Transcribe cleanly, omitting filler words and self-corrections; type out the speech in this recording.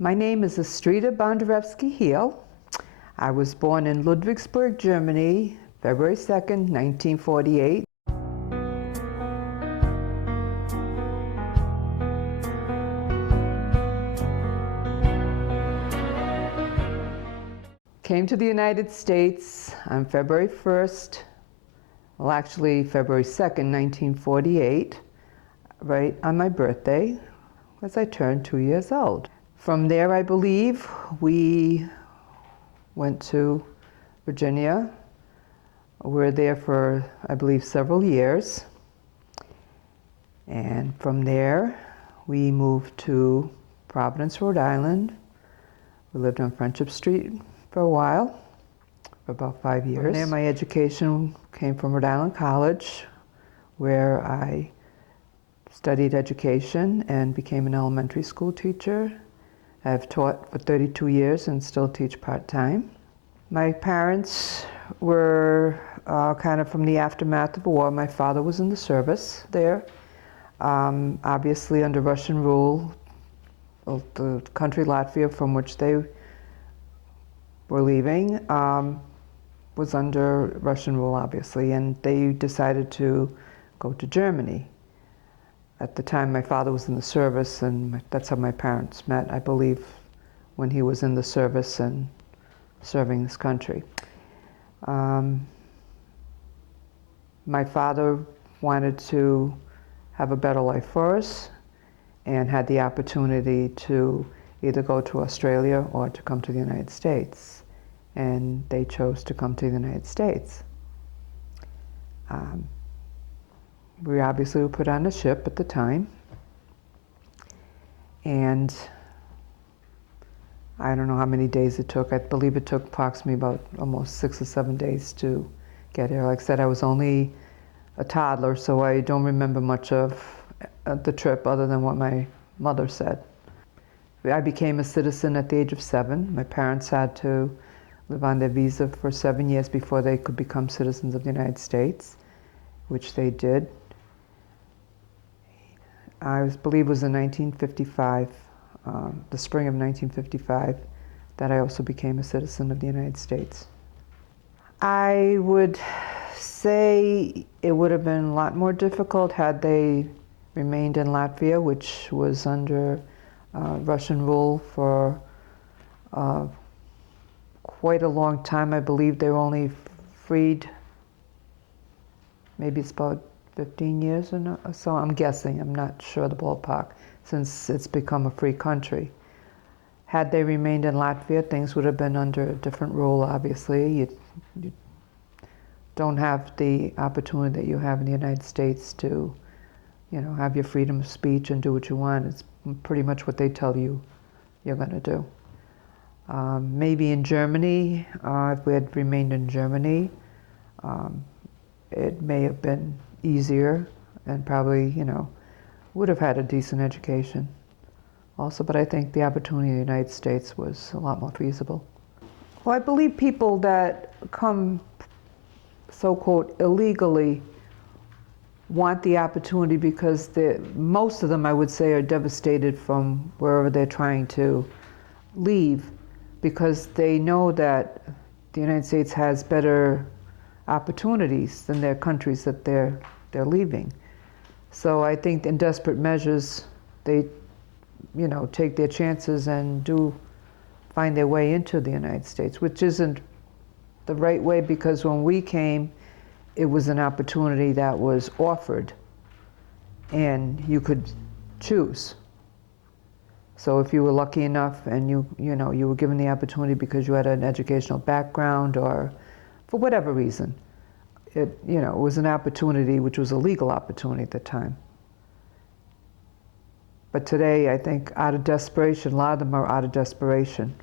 My name is Astrida Bondarevsky-Heel. I was born in Ludwigsburg, Germany, February 2nd, 1948. Came to the United States on February 1st, well actually February 2nd, 1948, right on my birthday, as I turned 2 years old. From there, I believe, we went to Virginia. We were there for, I believe, several years. And from there, we moved to Providence, Rhode Island. We lived on Friendship Street for a while, for about 5 years. From there, my education came from Rhode Island College, where I studied education and became an elementary school teacher. I've taught for 32 years and still teach part-time. My parents were kind of from the aftermath of the war. My father was in the service there. Obviously under Russian rule, the country Latvia from which they were leaving was under Russian rule, obviously, and they decided to go to Germany. At the time, my father was in the service, and that's how my parents met, I believe, when he was in the service and serving this country. My father wanted to have a better life for us and had the opportunity to either go to Australia or to come to the United States. And they chose to come to the United States. We obviously were put on a ship at the time, and I don't know how many days it took. I believe it took approximately about almost 6 or 7 days to get here. Like I said, I was only a toddler, so I don't remember much of the trip other than what my mother said. I became a citizen at the age of 7. My parents had to live on their visa for 7 years before they could become citizens of the United States, which they did. I believe it was in 1955, the spring of 1955, that I also became a citizen of the United States. I would say it would have been a lot more difficult had they remained in Latvia, which was under Russian rule for quite a long time. I believe they were only freed, maybe it's about 15 years or so, I'm guessing, I'm not sure the ballpark, since it's become a free country. Had they remained in Latvia, things would have been under a different rule, obviously. You don't have the opportunity that you have in the United States to, have your freedom of speech and do what you want. It's pretty much what they tell you you're going to do. Maybe in Germany, if we had remained in Germany, it may have been easier and probably, would have had a decent education also, but I think the opportunity in the United States was a lot more feasible. Well, I believe people that come so-called illegally want the opportunity because most of them, I would say, are devastated from wherever they're trying to leave, because they know that the United States has better opportunities than their countries that they're leaving. So I think in desperate measures, they, take their chances and do find their way into the United States, which isn't the right way, because when we came, it was an opportunity that was offered and you could choose. So if you were lucky enough and you were given the opportunity because you had an educational background or for whatever reason, it was an opportunity which was a legal opportunity at the time. But today, I think out of desperation, a lot of them are out of desperation.